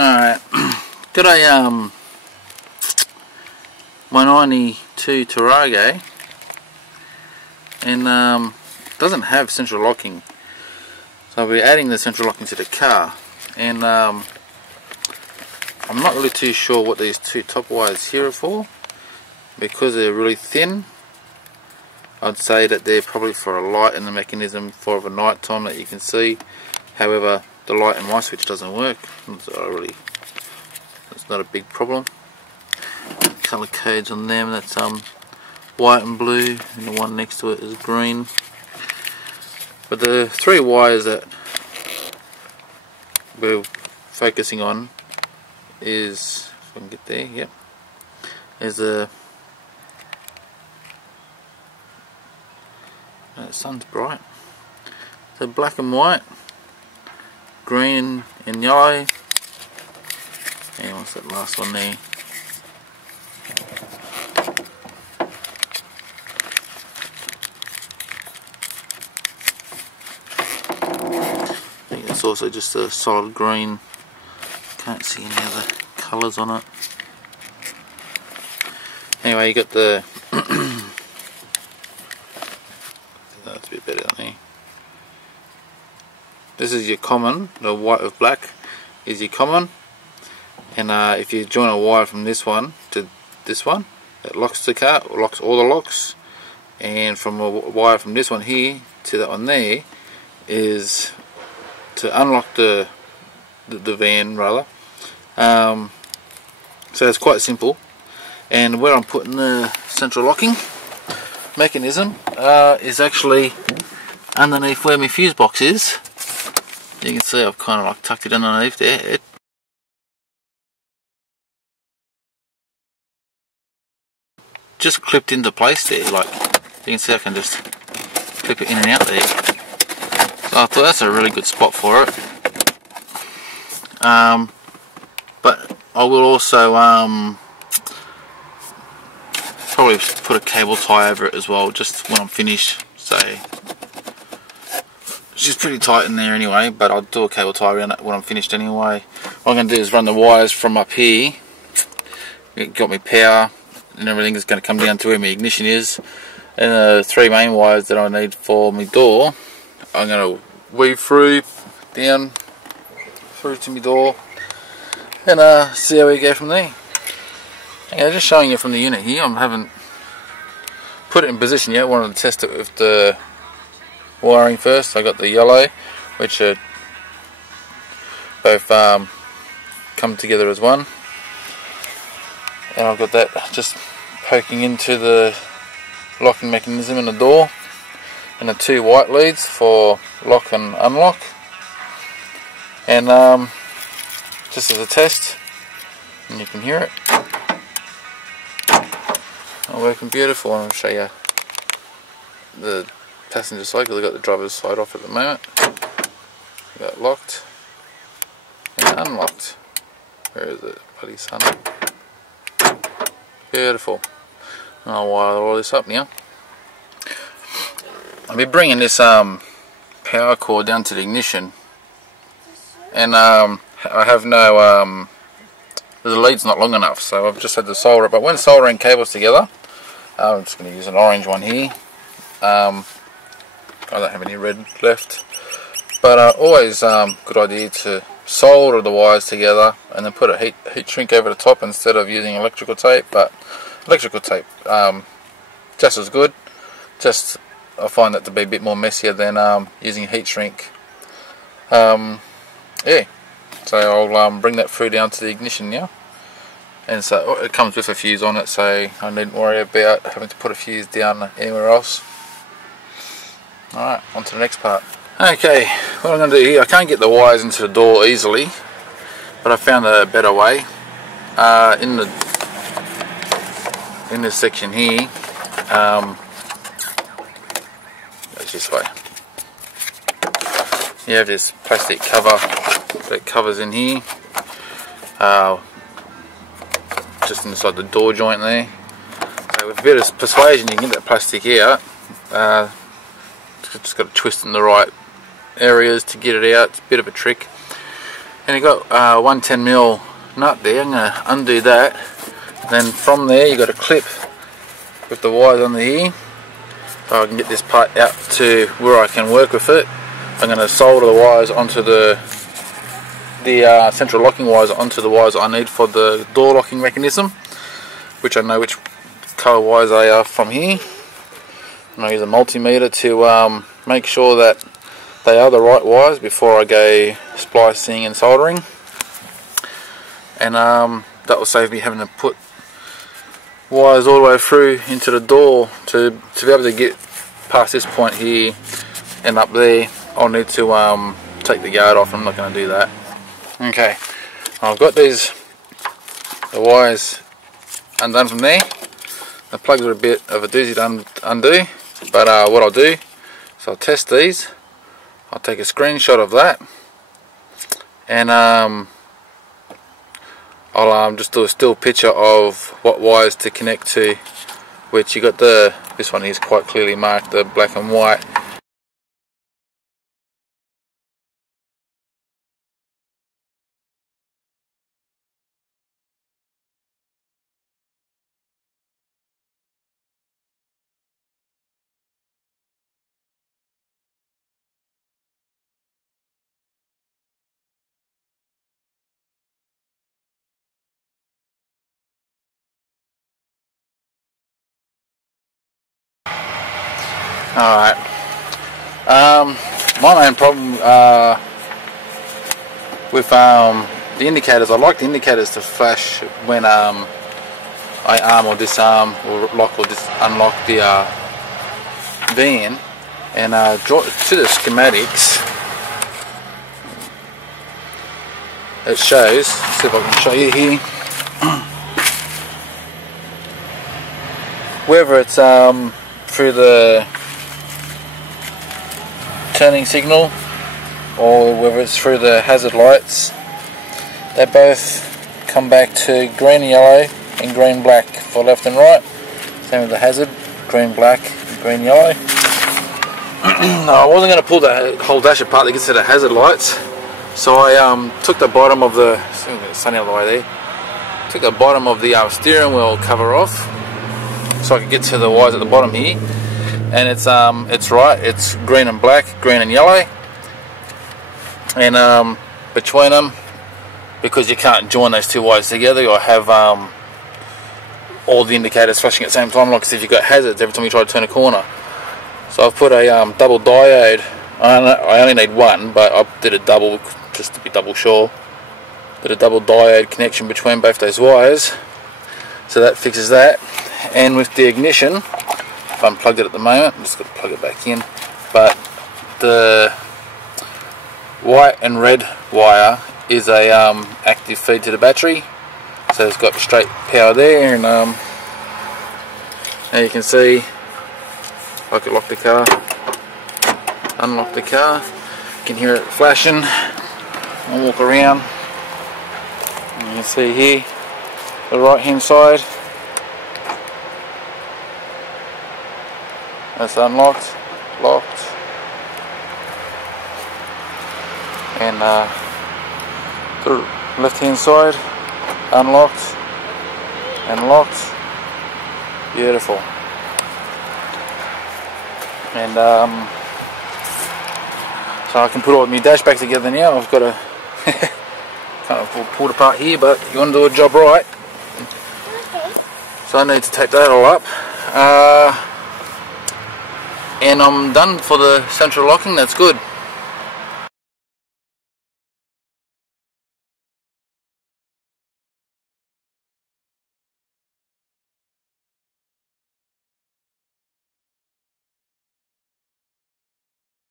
Alright, got a 192 Tarago, and doesn't have central locking, so I'll be adding the central locking to the car. And I'm not really too sure what these two top wires here are for, because they're really thin. I'd say that they're probably for a light in the mechanism for the night time that you can see. However, the light in my switch doesn't work, so it's not a big problem. Colour codes on them, that's white and blue, and the one next to it is green. But the three wires that we're focusing on is, if I can get there, yep, is the sun's bright. So black and white, green and yellow, and what's that last one there? I think it's also just a solid green. Can't see any other colours on it. Anyway, you got the that's a bit better than me. This is your common, the white with black is your common, and if you join a wire from this one to this one, it locks the car, locks all the locks, and from a wire from this one here to that one there is to unlock the van rather. So it's quite simple, and where I'm putting the central locking mechanism is actually underneath where my fuse box is. You can see I've kind of like tucked it underneath there. It just clipped into place there, like you can see I can just clip it in and out there. So I thought that's a really good spot for it. But I will also probably put a cable tie over it as well, just when I'm finished. So she's pretty tight in there anyway, but I'll do a cable tie around it when I'm finished anyway. What I'm going to do is run the wires from up here. It got me power and everything is going to come down to where my ignition is, and the three main wires that I need for my door I'm going to weave through down through to my door, and see how we go from there. Okay, just showing you from the unit here. I haven't put it in position yet. I wanted to test it with the wiring first. I got the yellow, which are both come together as one, and I've got that just poking into the locking mechanism in the door, and the two white leads for lock and unlock. And just as a test, and you can hear it, all working beautiful. And I'll show you the passenger side, because I've got the driver's side off at the moment. Got it locked and unlocked. Where is it, bloody sun? Beautiful. I'll wire all this up now. I'll be bringing this power cord down to the ignition, and I have no the lead's not long enough, so I've just had to solder it. But when soldering cables together, I'm just going to use an orange one here. I don't have any red left, but always good idea to solder the wires together and then put a heat shrink over the top instead of using electrical tape. But electrical tape just as good, just I find that to be a bit more messier than using heat shrink. Yeah, so I'll bring that through down to the ignition now, and so it comes with a fuse on it, so I needn't worry about having to put a fuse down anywhere else. Alright, on to the next part. Okay, what I'm going to do here, I can't get the wires into the door easily, but I found a better way. In this section here, goes this way. You have this plastic cover that covers in here, just inside the door joint there. So with a bit of persuasion you can get that plastic out. Just got to twist in the right areas to get it out. It's a bit of a trick. And you got 110mm nut there. I'm going to undo that. Then from there you got a clip with the wires under here, so I can get this part out to where I can work with it. I'm going to solder the wires onto the central locking wires onto the wires I need for the door locking mechanism, which I know which colour wires they are from here. I'm going to use a multimeter to make sure that they are the right wires before I go splicing and soldering, and that will save me having to put wires all the way through into the door to be able to get past this point here and up there. I'll need to take the guard off. I'm not going to do that. Okay, I've got the wires undone from there. The plugs are a bit of a doozy to undo, but what I'll do is I'll test these. I'll take a screenshot of that, and I'll just do a still picture of what wires to connect to, which you got this one is quite clearly marked, the black and white. Alright, my main problem with the indicators, I like the indicators to flash when I arm or disarm or lock or unlock the van, and draw to the schematics. It shows, see if I can show you here, whether it's through the turning signal or whether it's through the hazard lights, they both come back to green and yellow and green black for left and right. Same with the hazard, green black and green yellow. No, I wasn't going to pull the whole dash apart to get to the hazard lights, so I took the bottom of the sunny out of the way there. Took the bottom of the steering wheel cover off so I could get to the wires at the bottom here. And it's right, it's green and black, green and yellow, and between them, because you can't join those two wires together, you'll have all the indicators flashing at the same time, like as if you've got hazards every time you try to turn a corner. So I've put a double diode. I only need one, but I did a double just to be double sure. Did a double diode connection between both those wires, so that fixes that. And with the ignition, I've unplugged it at the moment, I'm just going to plug it back in, but the white and red wire is a active feed to the battery, so it's got straight power there. And now you can see I could lock the car, unlock the car, you can hear it flashing. I'll walk around, and you can see here the right hand side, that's unlocked, locked, and the left hand side unlocked and locked. Beautiful. And so I can put all my dash back together now. I've got to kind of pull it apart here, but you want to do a job right, so I need to take that all up. And I'm done for the central locking. That's good.